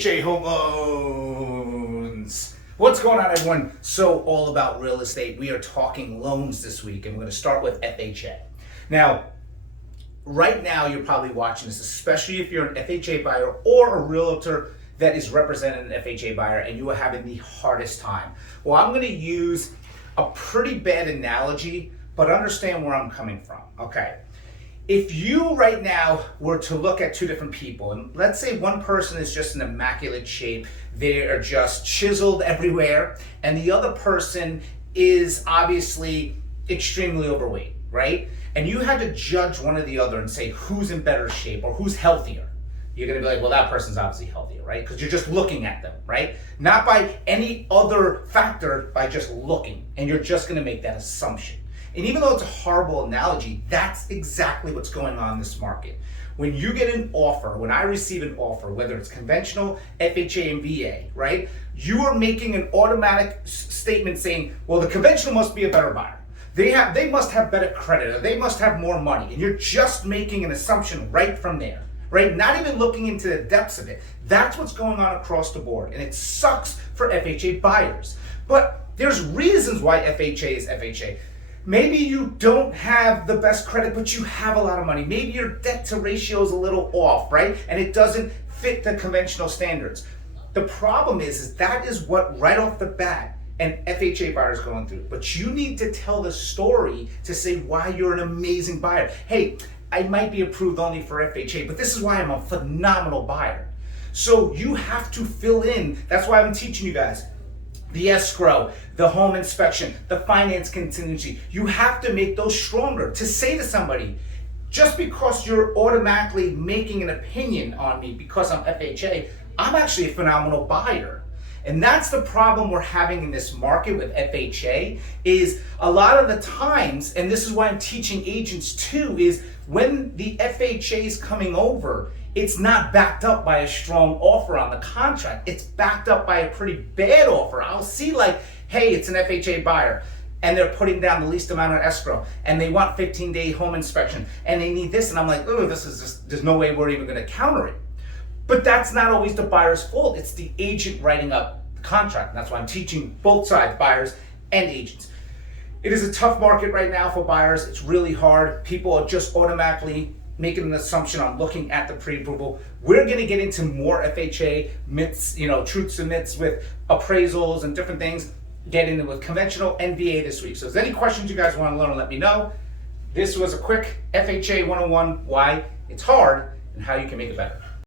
FHA home loans. What's going on, everyone? So all about real estate. We are talking loans this week, and we're going to start with FHA. Now, right now, you're probably watching this, especially if you're an FHA buyer or a realtor that is representing an FHA buyer and you are having the hardest time. Well, I'm going to use a pretty bad analogy, but understand where I'm coming from, okay? If you right now were to look at two different people, and let's say one person is just in immaculate shape, they are just chiseled everywhere, and the other person is obviously extremely overweight, right? And you had to judge one or the other and say who's in better shape or who's healthier. You're gonna be like, well, that person's obviously healthier, right? Because you're just looking at them, right? Not by any other factor, by just looking, and you're just gonna make that assumption. And even though it's a horrible analogy, that's exactly what's going on in this market. When you get an offer, when I receive an offer, whether it's conventional, FHA, and VA, right? You are making an automatic statement saying, well, the conventional must be a better buyer. They must have better credit, or they must have more money. And you're just making an assumption right from there, right? Not even looking into the depths of it. That's what's going on across the board. And it sucks for FHA buyers. But there's reasons why FHA is FHA. Maybe you don't have the best credit, but you have a lot of money. Maybe your debt to ratio is a little off, right? And it doesn't fit the conventional standards. The problem is that is what right off the bat an FHA buyer is going through. But you need to tell the story to say why you're an amazing buyer. Hey, I might be approved only for FHA, but this is why I'm a phenomenal buyer. So you have to fill in. That's why I'm teaching you guys. The escrow, the home inspection, the finance contingency. You have to make those stronger to say to somebody, just because you're automatically making an opinion on me because I'm FHA, I'm actually a phenomenal buyer. And that's the problem we're having in this market with FHA is a lot of the times, and this is why I'm teaching agents too, is when the FHA is coming over, it's not backed up by a strong offer on the contract. It's backed up by a pretty bad offer. I'll see like, hey, it's an FHA buyer and they're putting down the least amount of escrow and they want 15-day home inspection and they need this. And I'm like, oh, this is just, there's no way we're even gonna counter it. But that's not always the buyer's fault. It's the agent writing up the contract. And that's why I'm teaching both sides, buyers and agents. It is a tough market right now for buyers. It's really hard. People are just automatically making an assumption on looking at the pre-approval. We're gonna get into more FHA myths, truths and myths with appraisals and different things, get into with conventional and VA this week. So if there's any questions you guys wanna learn, let me know. This was a quick FHA 101, why it's hard and how you can make it better.